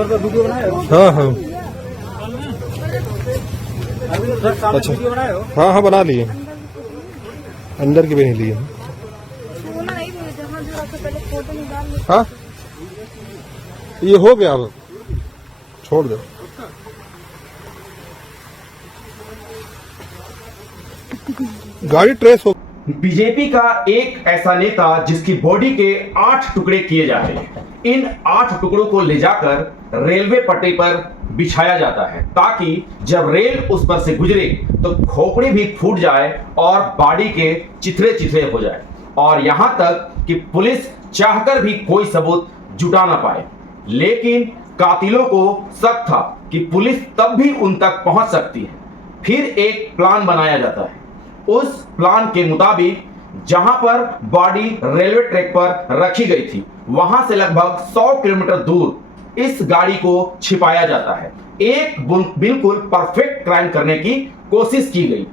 Video बनाए हो? हाँ हाँ अच्छा, अच्छा। वीडियो बनाए हो? हाँ हाँ बना लिए, अंदर की भी नहीं लिए। बोला नहीं मुझे, जहाँ जो आपसे पहले फोटो निकाल ली। हाँ ये हो गया, अब छोड़ दो। गाड़ी ट्रेस हो। बीजेपी का एक ऐसा नेता जिसकी बॉडी के 8 टुकड़े किए जाते हैं, इन 8 टुकड़ों को ले जाकर रेलवे पटरी पर बिछाया जाता है ताकि जब रेल उस पर से गुजरे तो खोपड़ी भी फूट जाए और बॉडी के चिथड़े चिथड़े हो जाए, और यहां तक कि पुलिस चाहकर भी कोई सबूत जुटा ना पाए। लेकिन कातिलों को शक था कि पुलिस तब भी उन तक पहुंच सकती है। फिर एक प्लान बनाया जाता है। उस प्लान के मुताबिक जहां पर बॉडी रेलवे ट्रैक पर रखी गई थी, वहां से लगभग 100 किलोमीटर दूर इस गाड़ी को छिपाया जाता है। एक बिल्कुल परफेक्ट क्राइम करने की कोशिश की गई।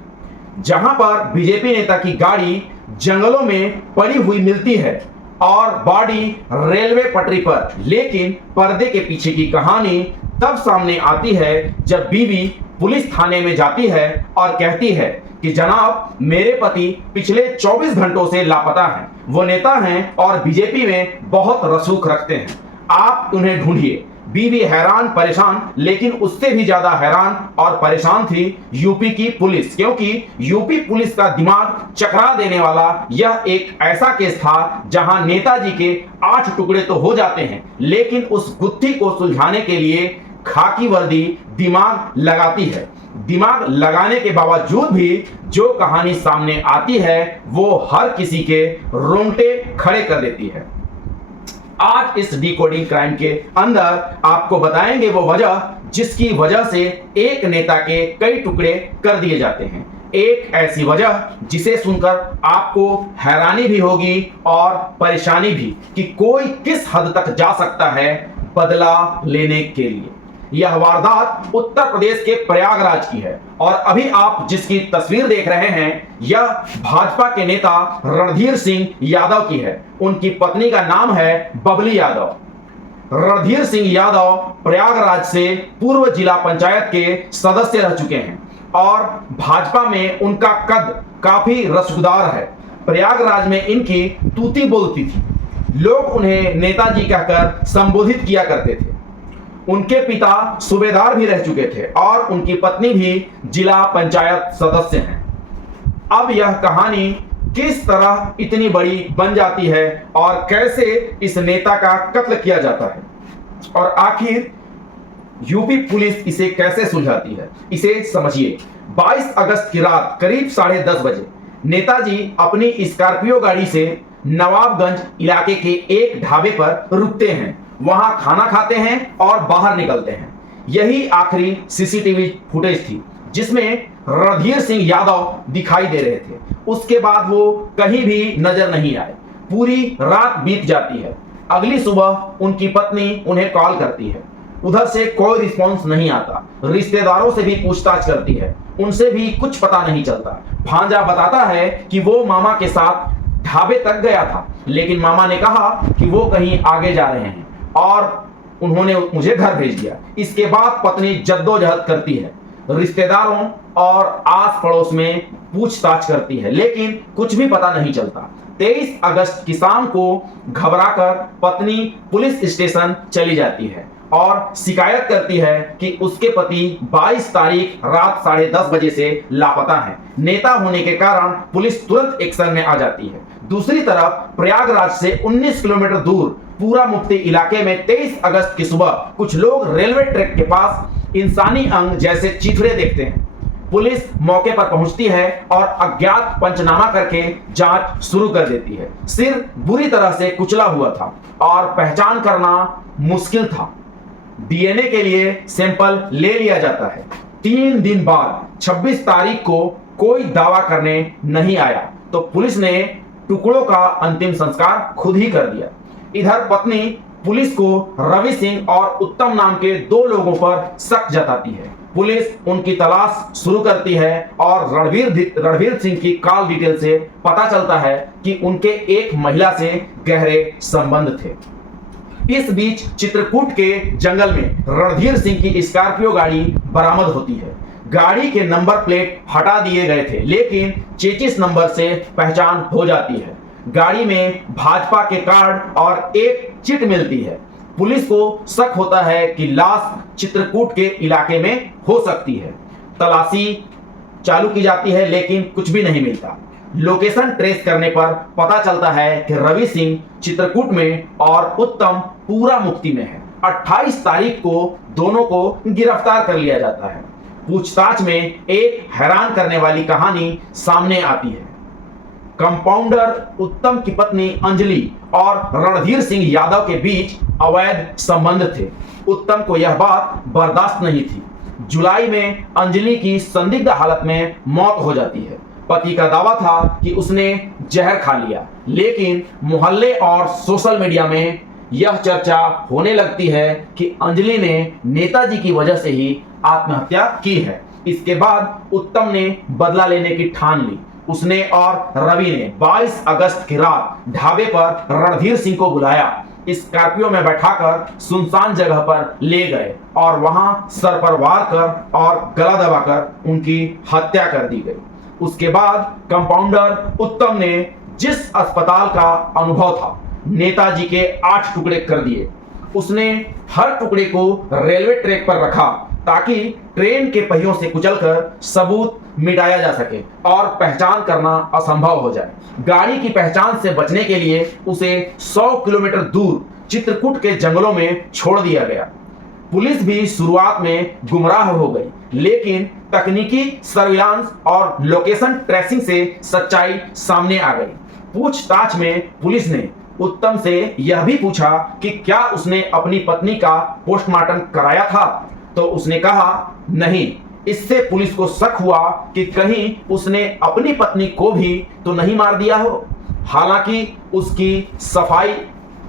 जहां पर बीजेपी नेता की गाड़ी जंगलों में पड़ी हुई मिलती है और बॉडी रेलवे पटरी पर, लेकिन पर्दे के पीछे की कहानी तब सामने आती है जब बीवी पुलिस थाने में जाती है और कहती है कि जनाब, मेरे पति पिछले 24 घंटों से लापता हैं। वो नेता हैं और बीजेपी में बहुत रसूख रखते हैं, आप उन्हें ढूंढिए। बीवी हैरान परेशान, लेकिन उससे भी ज्यादा हैरान और परेशान थी यूपी की पुलिस, क्योंकि यूपी पुलिस का दिमाग चकरा देने वाला यह एक ऐसा केस था जहां नेताजी के 8 टुकड़े तो हो जाते हैं, लेकिन उस गुत्थी को सुलझाने के लिए खाकी वर्दी दिमाग लगाती है। दिमाग लगाने के बावजूद भी जो कहानी सामने आती है वो हर किसी के रोंगटे खड़े कर देती है। आज इस डिकोडिंग क्राइम के अंदर आपको बताएंगे वो वजह जिसकी वजह से एक नेता के कई टुकड़े कर दिए जाते हैं। एक ऐसी वजह जिसे सुनकर आपको हैरानी भी होगी और परेशानी भी कि कोई किस हद तक जा सकता है बदला लेने के लिए। यह वारदात उत्तर प्रदेश के प्रयागराज की है और अभी आप जिसकी तस्वीर देख रहे हैं यह भाजपा के नेता रणधीर सिंह यादव की है। उनकी पत्नी का नाम है बबली यादव। रणधीर सिंह यादव प्रयागराज से पूर्व जिला पंचायत के सदस्य रह चुके हैं और भाजपा में उनका कद काफी रसूखदार है। प्रयागराज में इनकी तूती बोलती थी, लोग उन्हें नेताजी कहकर संबोधित किया करते थे। उनके पिता सूबेदार भी रह चुके थे और उनकी पत्नी भी जिला पंचायत सदस्य हैं। अब यह कहानी किस तरह इतनी बड़ी बन जाती है और कैसे इस नेता का कत्ल किया जाता है और आखिर यूपी पुलिस इसे कैसे सुलझाती है, इसे समझिए। 22 अगस्त की रात करीब 10:30 बजे नेताजी अपनी स्कॉर्पियो गाड़ी से नवाबगंज इलाके के एक ढाबे पर रुकते हैं, वहां खाना खाते हैं और बाहर निकलते हैं। यही आखिरी सीसीटीवी फुटेज थी जिसमें रणधीर सिंह यादव दिखाई दे रहे थे। उसके बाद वो कहीं भी नजर नहीं आए। पूरी रात बीत जाती है। अगली सुबह उनकी पत्नी उन्हें कॉल करती है, उधर से कोई रिस्पॉन्स नहीं आता। रिश्तेदारों से भी पूछताछ करती है, उनसे भी कुछ पता नहीं चलता। भांजा बताता है कि वो मामा के साथ ढाबे तक गया था, लेकिन मामा ने कहा कि वो कहीं आगे जा रहे हैं और उन्होंने मुझे घर भेज दिया। इसके बाद पत्नी जद्दोजहद करती है, रिश्तेदारों और आस पड़ोस में पूछताछ करती है, लेकिन कुछ भी पता नहीं चलता। 23 अगस्त की शाम को घबराकर पत्नी पुलिस स्टेशन चली जाती है और शिकायत करती है कि उसके पति 22 तारीख रात 10:30 बजे से लापता हैं। नेता होने के कारण पुलिस तुरंत एक्शन में आ जाती है। दूसरी तरफ प्रयागराज से 19 किलोमीटर दूर पूरा मुफ्ती इलाके में 23 अगस्त की सुबह कुछ लोग रेलवे ट्रैक के पास इंसानी अंग जैसे चिथड़े देखते हैं। पुलिस मौके पर पहुंचती है और अज्ञात पंचनामा करके जांच शुरू कर देती है। सिर बुरी तरह से कुचला हुआ था और पहचान करना मुश्किल था। डीएनए के लिए सैंपल ले लिया जाता है। 3 दिन बाद 26 तारीख को कोई दावा करने नहीं आया तो पुलिस ने टुकड़ों का अंतिम संस्कार खुद ही कर दिया। इधर पत्नी पुलिस को रवि सिंह और उत्तम नाम के 2 लोगों पर शक जताती है। पुलिस उनकी तलाश शुरू करती है और रणवीर सिंह की कॉल डिटेल से पता चलता है कि उनके एक महिला से गहरे संबंध थे। इस बीच चित्रकूट के जंगल में रणधीर सिंह की स्कॉर्पियो गाड़ी बरामद होती है। गाड़ी के नंबर प्लेट हटा दिए गए थे, लेकिन चेचिस नंबर से पहचान हो जाती है। गाड़ी में भाजपा के कार्ड और एक चिट मिलती है। पुलिस को शक होता है कि लाश चित्रकूट के इलाके में हो सकती है। तलाशी चालू की जाती है, लेकिन कुछ भी नहीं मिलता। लोकेशन ट्रेस करने पर पता चलता है कि रवि सिंह चित्रकूट में और उत्तम पूरा मुक्ति में है। 28 तारीख को दोनों को गिरफ्तार कर लिया जाता है। पूछताछ में एक हैरान करने वाली कहानी सामने आती है। कंपाउंडर उत्तम की पत्नी अंजलि और रणधीर सिंह यादव के बीच अवैध संबंध थे। उत्तम को यह बात बर्दाश्त नहीं थी। जुलाई में अंजलि की संदिग्ध हालत में मौत हो जाती है। पति का दावा था कि उसने जहर खा लिया, लेकिन मोहल्ले और सोशल मीडिया में यह चर्चा होने लगती है कि अंजलि ने नेताजी की वजह से ही आत्महत्या की है। इसके बाद उत्तम ने बदला लेने की ठान ली। उसने और रवि ने 22 अगस्त की रात ढाबे पर रणधीर सिंह को बुलाया। स्कॉर्पियो में बैठाकर सुनसान जगह पर ले गए और वहां सर पर वार कर और गला दबाकर उनकी हत्या कर दी गई। उसके बाद कंपाउंडर उत्तम ने जिस अस्पताल का अनुभव था, नेताजी के 8 टुकड़े कर दिए। उसने हर टुकड़े को रेलवे ट्रैक पर रखा ताकि ट्रेन के पहियों से कुचलकर सबूत मिटाया जा सके और पहचान करना असंभव हो जाए। गाड़ी की पहचान से बचने के लिए उसे 100 किलोमीटर दूर चित्रकूट के जंगलों में छोड़ दिया गया। पुलिस भी शुरुआत में गुमराह हो गई, लेकिन तकनीकी सर्विलांस और लोकेशन ट्रेसिंग से सच्चाई सामने आ गई। पूछताछ में पुलिस ने उत्तम से यह भी पूछा कि क्या उसने अपनी पत्नी का पोस्टमार्टम कराया था, तो उसने कहा नहीं। इससे पुलिस को शक हुआ कि कहीं उसने अपनी पत्नी को भी तो नहीं मार दिया हो। हालांकि उसकी सफाई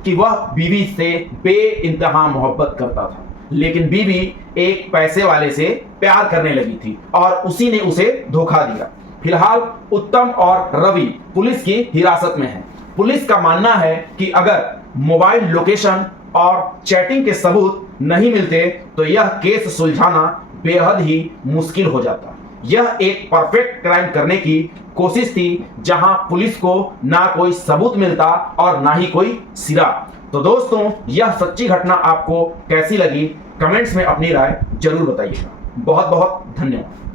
कि वह बीवी से बेइंतहा मोहब्बत करता था, लेकिन बीवी एक पैसे वाले से प्यार करने लगी थी और उसी ने उसे धोखा दिया। फिलहाल उत्तम और रवि पुलिस की हिरासत में हैं। पुलिस का मानना है कि अगर मोबाइल लोकेशन और चैटिंग के सबूत नहीं मिलते तो यह केस सुलझाना बेहद ही मुश्किल हो जाता। यह एक परफेक्ट क्राइम करने की कोशिश थी, जहां पुलिस को ना कोई सबूत मिलता और ना ही कोई सिरा। तो दोस्तों, यह सच्ची घटना आपको कैसी लगी, कमेंट्स में अपनी राय जरूर बताइएगा। बहुत बहुत धन्यवाद।